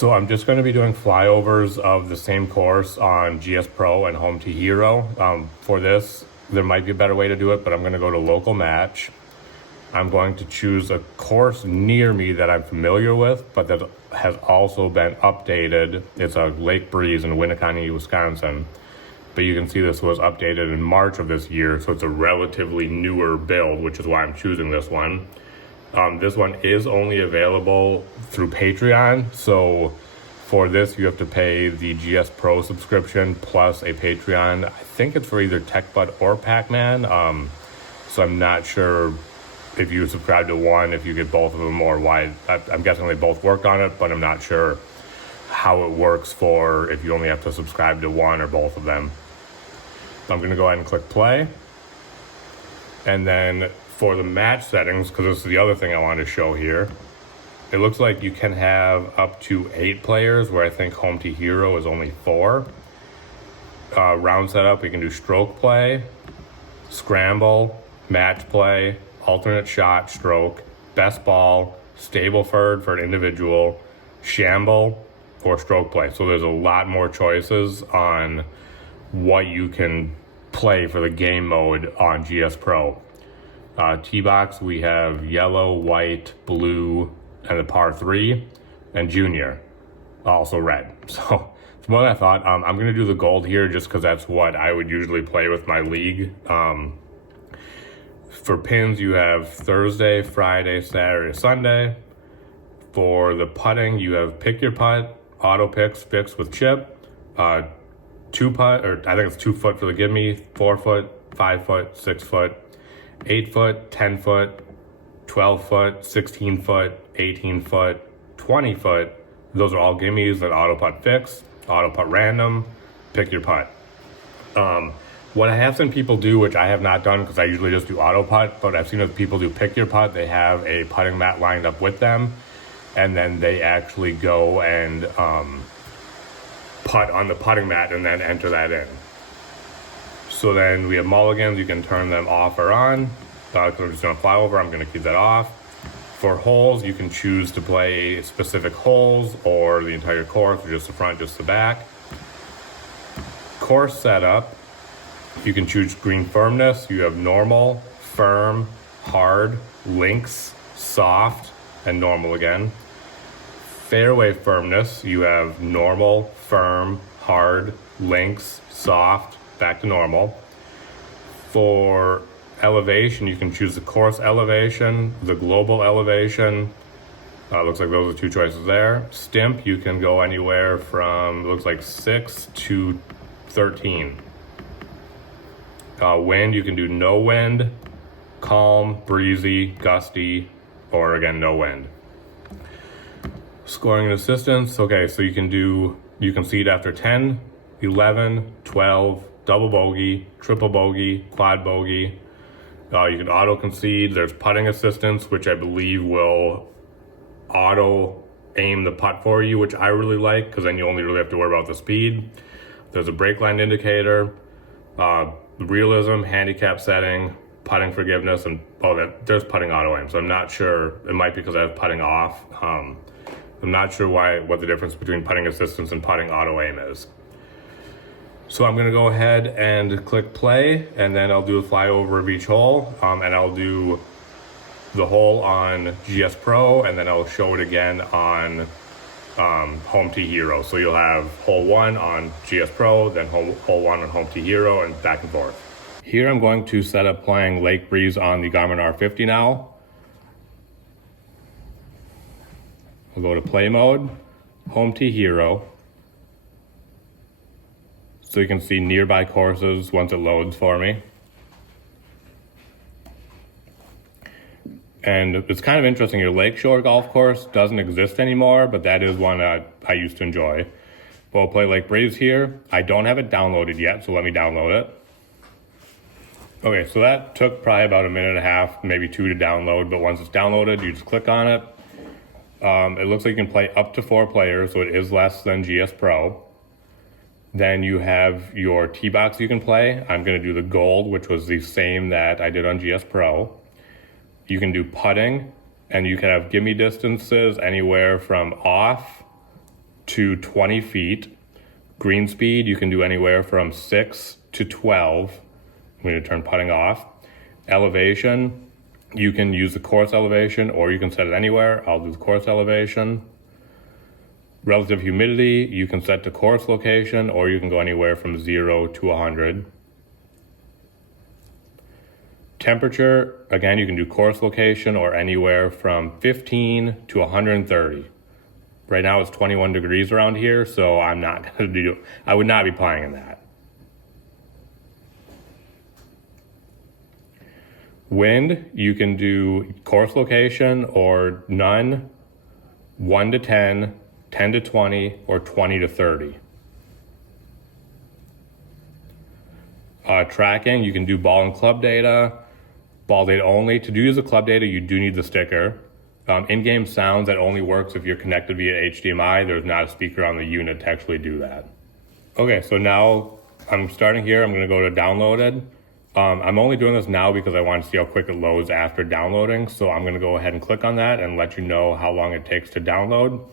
So I'm just going to be doing flyovers of the same course on GSPro and Home to Hero. For this, there might be a better way to do it, but I'm going to go to local match. I'm going to choose a course near me that I'm familiar with, but that has also been updated. It's a Lake Breeze in Winneconne, Wisconsin. But you can see this was updated in March of this year, so it's a relatively newer build, which is why I'm choosing this one. This one is only available through Patreon, so for this you have to pay the GSPro subscription plus a Patreon. I think it's for either TechBud or Pac-Man, so I'm not sure if you subscribe to one, if you get both of them, or why. I'm guessing they both work on it, but I'm not sure how it works for if you only have to subscribe to one or both of them. So I'm going to go ahead and click play. And then for the match settings, because this is the other thing I wanted to show here, it looks like you can have up to 8 players, where I think Home to Hero is only 4. Round setup, we can do stroke play, scramble, match play, alternate shot, stroke, best ball, Stableford for an individual, shamble, or stroke play. So there's a lot more choices on what you can play for the game mode on GSPro. T-box, we have yellow, white, blue, and the par 3, and junior, also red. So from what I thought, I'm going to do the gold here just because that's what I would usually play with my league. For pins, you have Thursday, Friday, Saturday, Sunday. For the putting, you have pick your putt, auto picks, fixed with chip, 2 putt, or I think it's 2 foot for the gimme, 4 foot, 5 foot, 6 foot, 8 foot, 10 foot, 12 foot, 16 foot, 18 foot, 20 foot. Those are all gimmies. That auto putt fix, auto putt random, pick your putt. What I have seen people do, which I have not done because I usually just do auto putt, but I've seen if people do pick your putt, they have a putting mat lined up with them, and then they actually go and putt on the putting mat and then enter that in. So then we have mulligans. You can turn them off or on. Because I'm just going to fly over, I'm going to keep that off. For holes, you can choose to play specific holes or the entire course, or just the front, just the back. Course setup, you can choose green firmness. You have normal, firm, hard, links, soft, and normal again. Fairway firmness, you have normal, firm, hard, links, soft, back to normal. For elevation, you can choose the course elevation, the global elevation. Looks like those are 2 choices there. Stimp, you can go anywhere from, looks like 6 to 13. Wind, you can do no wind, calm, breezy, gusty, or again, no wind. Scoring and assistance, okay, so you can seed after 10, 11, 12, double bogey, triple bogey, quad bogey. You can auto concede. There's putting assistance, which I believe will auto aim the putt for you, which I really like because then you only really have to worry about the speed. There's a break line indicator, realism, handicap setting, putting forgiveness, and there's putting auto aim. So I'm not sure. It might be because I have putting off. I'm not sure what the difference between putting assistance and putting auto aim is. So I'm going to go ahead and click play, and then I'll do a flyover of each hole, and I'll do the hole on GSPro, and then I'll show it again on Home to Hero. So you'll have hole 1 on GSPro, then hole 1 on Home to Hero, and back and forth. Here I'm going to set up playing Lake Breeze on the Garmin R50 now. I'll go to play mode, Home to Hero. So you can see nearby courses once it loads for me. And it's kind of interesting, your Lakeshore golf course doesn't exist anymore, but that is one that I used to enjoy. We'll play Lake Breeze here. I don't have it downloaded yet, so let me download it. Okay, so that took probably about 1.5 minutes, maybe 2 to download, but once it's downloaded, you just click on it. It looks like you can play up to 4 players, so it is less than GSPro. Then you have your T-box you can play. I'm going to do the gold, which was the same that I did on GSPro. You can do putting, and you can have gimme distances anywhere from off to 20 feet. Green speed, you can do anywhere from 6 to 12. I'm going to turn putting off. Elevation, you can use the course elevation or you can set it anywhere. I'll do the course elevation. Relative humidity, you can set to course location or you can go anywhere from 0 to 100. Temperature, again, you can do course location or anywhere from 15 to 130. Right now it's 21 degrees around here, so I would not be playing in that. Wind, you can do course location or none, 1 to 10, 10 to 20, or 20 to 30. Tracking, you can do ball and club data, ball data only. To use the club data, you do need the sticker. In-game sounds, that only works if you're connected via HDMI. There's not a speaker on the unit to actually do that. Okay, so now I'm starting here. I'm gonna go to downloaded. I'm only doing this now because I want to see how quick it loads after downloading. So I'm gonna go ahead and click on that and let you know how long it takes to download.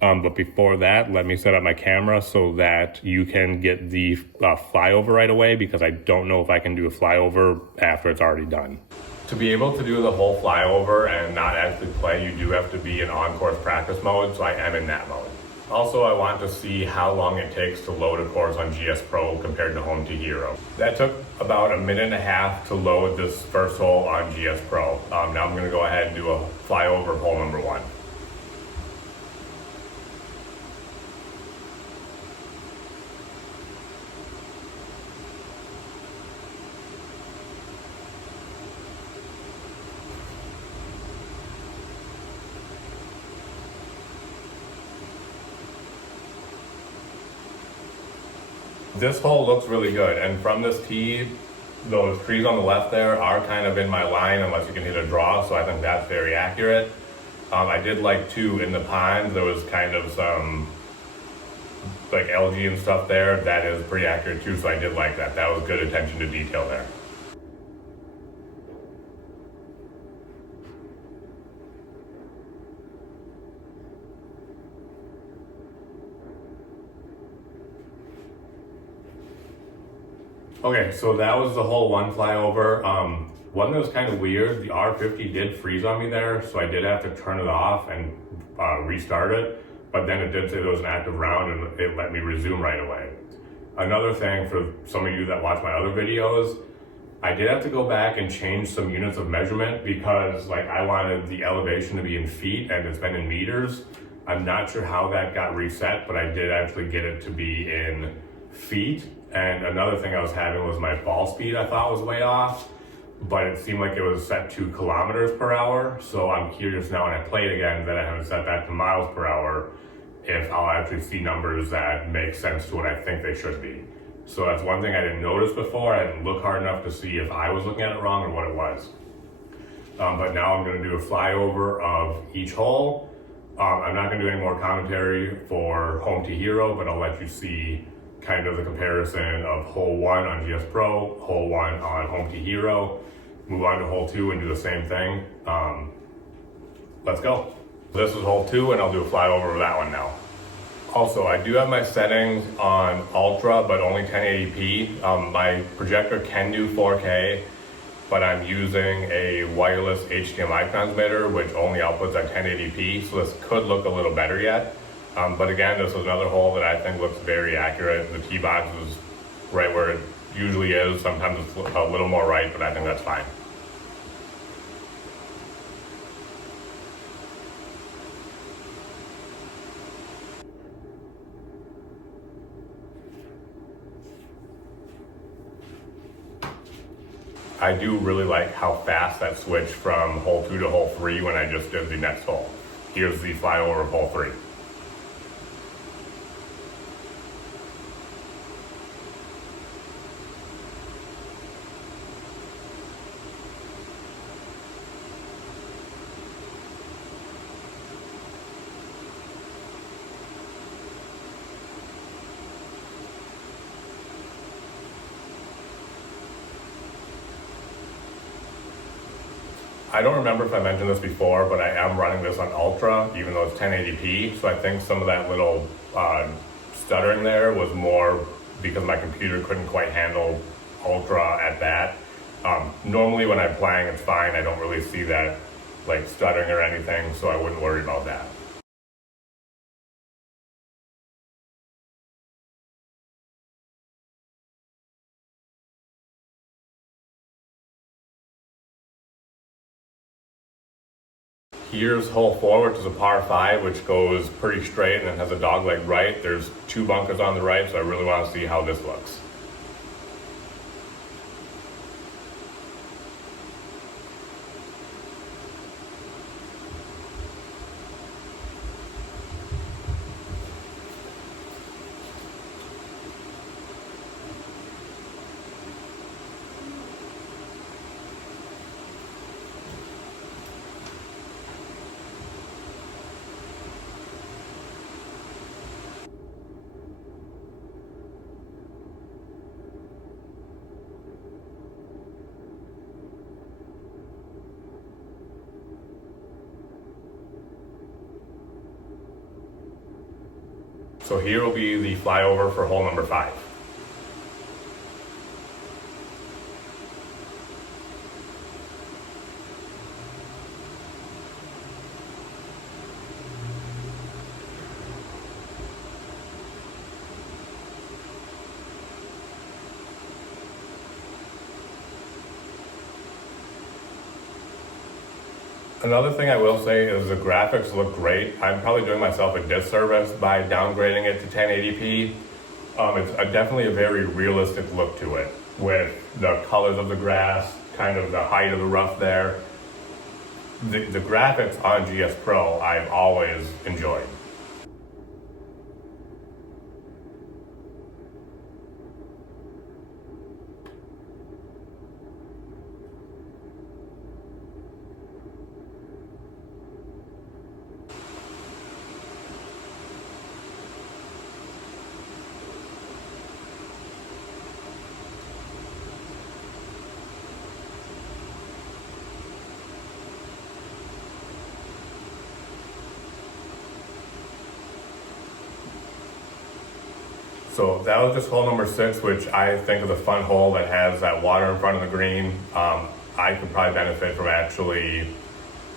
But before that, let me set up my camera so that you can get the flyover right away, because I don't know if I can do a flyover after it's already done. To be able to do the whole flyover and not actually play, you do have to be in on-course practice mode, so I am in that mode. Also, I want to see how long it takes to load a course on GSPro compared to Home to Hero. That took about a minute and a half to load this first hole on GSPro. Now I'm going to go ahead and do a flyover of hole number 1. This hole looks really good, and from this tee, those trees on the left there are kind of in my line unless you can hit a draw, so I think that's very accurate. I did like too, in the pond, there was kind of some like algae and stuff there. That is pretty accurate too, so I did like that. That was good attention to detail there. Okay, so that was the hole 1 flyover. One that was kind of weird, the R50 did freeze on me there, so I did have to turn it off and restart it, but then it did say there was an active round and it let me resume right away. Another thing for some of you that watch my other videos, I did have to go back and change some units of measurement because like I wanted the elevation to be in feet and it's been in meters. I'm not sure how that got reset, but I did actually get it to be in feet. And another thing I was having was my ball speed I thought was way off, but it seemed like it was set to kilometers per hour. So I'm curious now when I play it again that I haven't set that to miles per hour, if I'll actually see numbers that make sense to what I think they should be. So that's one thing I didn't notice before. I didn't look hard enough to see if I was looking at it wrong or what it was. But now I'm gonna do a flyover of each hole. I'm not gonna do any more commentary for Home to Hero, but I'll let you see kind of the comparison of hole 1 on GSPro, hole 1 on Home to Hero, move on to hole 2 and do the same thing. Let's go. This is hole 2 and I'll do a flyover of that one now. Also, I do have my settings on Ultra, but only 1080p. My projector can do 4K, but I'm using a wireless HDMI transmitter, which only outputs at 1080p, so this could look a little better yet. But again, this is another hole that I think looks very accurate. The tee box is right where it usually is. Sometimes it's a little more right, but I think that's fine. I do really like how fast that switched from hole 2 to hole 3 when I just did the next hole. Here's the flyover of hole 3. I don't remember if I mentioned this before, but I am running this on Ultra, even though it's 1080p. So I think some of that little stuttering there was more because my computer couldn't quite handle Ultra at that. Normally when I'm playing, it's fine. I don't really see that like stuttering or anything, so I wouldn't worry about that. Here's hole 4, which is a par 5, which goes pretty straight and it has a dogleg right. There's 2 bunkers on the right, so I really want to see how this looks. So here will be the flyover for hole number 5. Another thing I will say is the graphics look great. I'm probably doing myself a disservice by downgrading it to 1080p. It's definitely a very realistic look to it with the colors of the grass, kind of the height of the rough there. The graphics on GSPro I've always enjoyed. So that was just hole number 6, which I think is a fun hole that has that water in front of the green. I could probably benefit from actually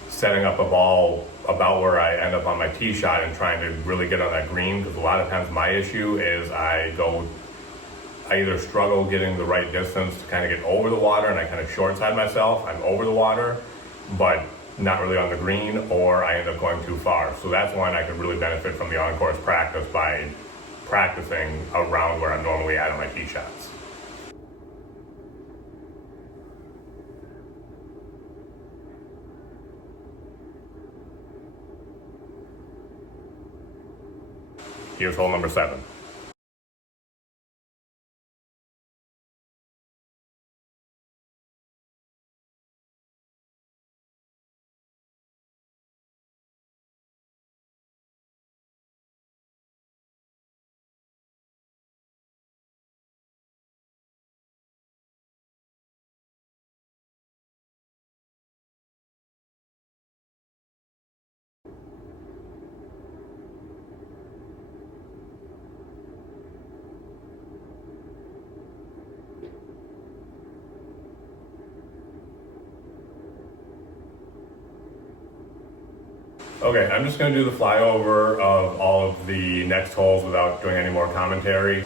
setting up a ball about where I end up on my tee shot and trying to really get on that green, because a lot of times my issue is I either struggle getting the right distance to kind of get over the water and I kind of short side myself. I'm over the water, but not really on the green, or I end up going too far. So that's when I could really benefit from the on-course practice by practicing around where I'm normally at on my tee shots. Here's hole number 7. Okay, I'm just going to do the flyover of all of the next holes without doing any more commentary.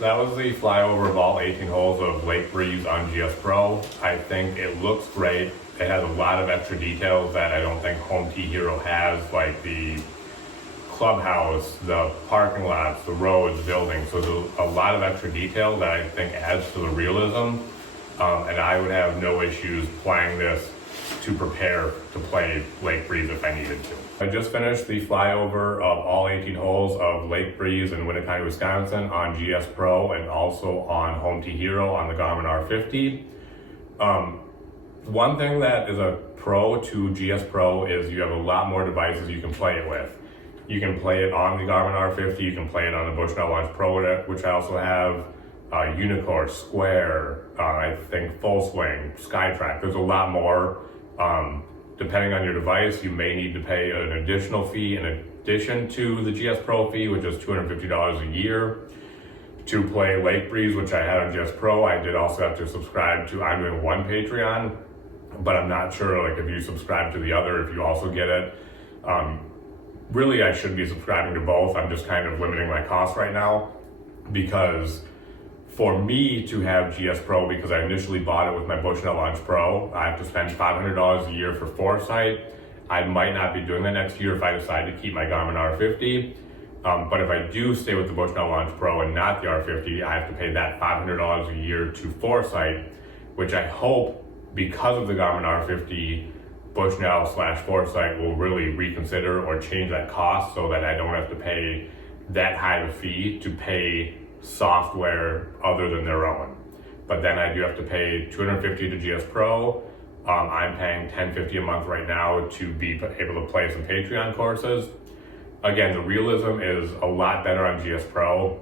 That was the flyover of all 18 holes of Lake Breeze on GSPro. I think it looks great. It has a lot of extra details that I don't think Home T Hero has, like the clubhouse, the parking lots, the roads, buildings. So there's a lot of extra detail that I think adds to the realism. And I would have no issues playing this to prepare to play Lake Breeze if I needed to. I just finished the flyover of all 18 holes of Lake Breeze in Winneconne, Wisconsin on GSPro and also on Home T Hero on the Garmin R50. One thing that is a pro to GSPro is you have a lot more devices you can play it with. You can play it on the Garmin R50, you can play it on the Bushnell Launch Pro, which I also have, Unicorn, Square, I think Full Swing, SkyTrack. There's a lot more. Depending on your device, you may need to pay an additional fee in addition to the GSPro fee, which is $250 a year. To play Lake Breeze, which I had on GSPro, I did also have to subscribe to, I'm doing one Patreon, but I'm not sure like if you subscribe to the other, if you also get it. Really, I should be subscribing to both. I'm just kind of limiting my costs right now because for me to have GSPro, because I initially bought it with my Bushnell Launch Pro, I have to spend $500 a year for foresight. I might not be doing that next year if I decide to keep my Garmin R50. But if I do stay with the Bushnell Launch Pro and not the R50, I have to pay that $500 a year to foresight, which I hope, because of the Garmin R50, Bushnell/Foresight will really reconsider or change that cost so that I don't have to pay that high of a fee to pay software other than their own. But then I do have to pay $250 to GSPro. I'm paying $10.50 a month right now to be able to play some Patreon courses. Again, the realism is a lot better on GSPro.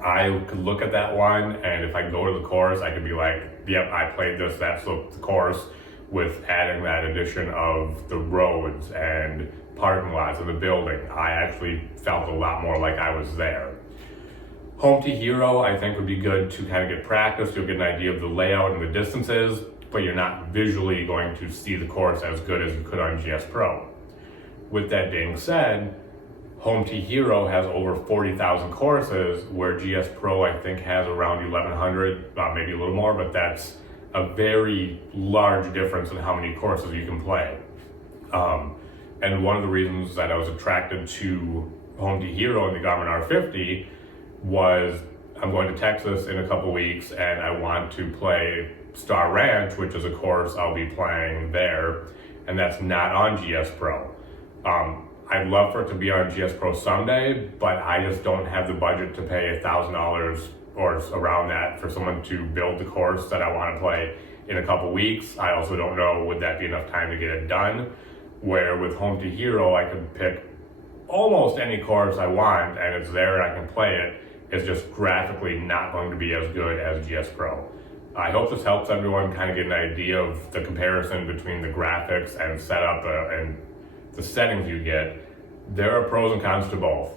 I could look at that one, and if I go to the course, I could be like, yep, I played this, that's the course, with adding that addition of the roads and parking lots and the building. I actually felt a lot more like I was there. Home T Hero, I think, would be good to kind of get practice. You'll get an idea of the layout and the distances, but you're not visually going to see the course as good as you could on GSPro. With that being said, Home T Hero has over 40,000 courses, where GSPro, I think, has around 1,100, maybe a little more, but that's a very large difference in how many courses you can play. And one of the reasons that I was attracted to Home T Hero and the Garmin R50 was I'm going to Texas in a couple weeks and I want to play Star Ranch, which is a course I'll be playing there, and that's not on GSPro. I'd love for it to be on GSPro someday, but I just don't have the budget to pay $1,000 or around that for someone to build the course that I want to play in a couple weeks. I also don't know, would that be enough time to get it done? Where with Home T Hero, I can pick almost any course I want and it's there and I can play it. It's just graphically not going to be as good as GSPro. I hope this helps everyone kind of get an idea of the comparison between the graphics and setup and the settings you get. There are pros and cons to both.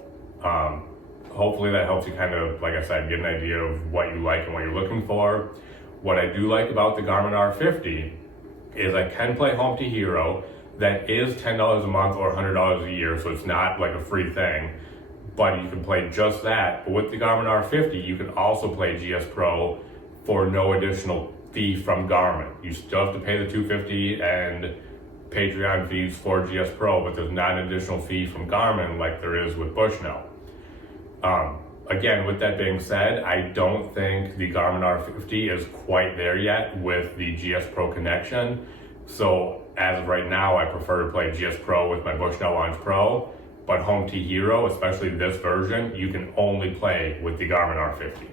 Hopefully that helps you kind of, like I said, get an idea of what you like and what you're looking for. What I do like about the Garmin R50 is I can play Home T Hero. That is $10 a month or $100 a year, so it's not like a free thing, but you can play just that. But with the Garmin R50, you can also play GSPro for no additional fee from Garmin. You still have to pay the $250 and Patreon fees for GSPro, but there's not an additional fee from Garmin like there is with Bushnell. Again, with that being said, I don't think the Garmin R50 is quite there yet with the GSPro connection. So as of right now, I prefer to play GSPro with my Bushnell Launch Pro, but Home T Hero, especially this version, you can only play with the Garmin R50.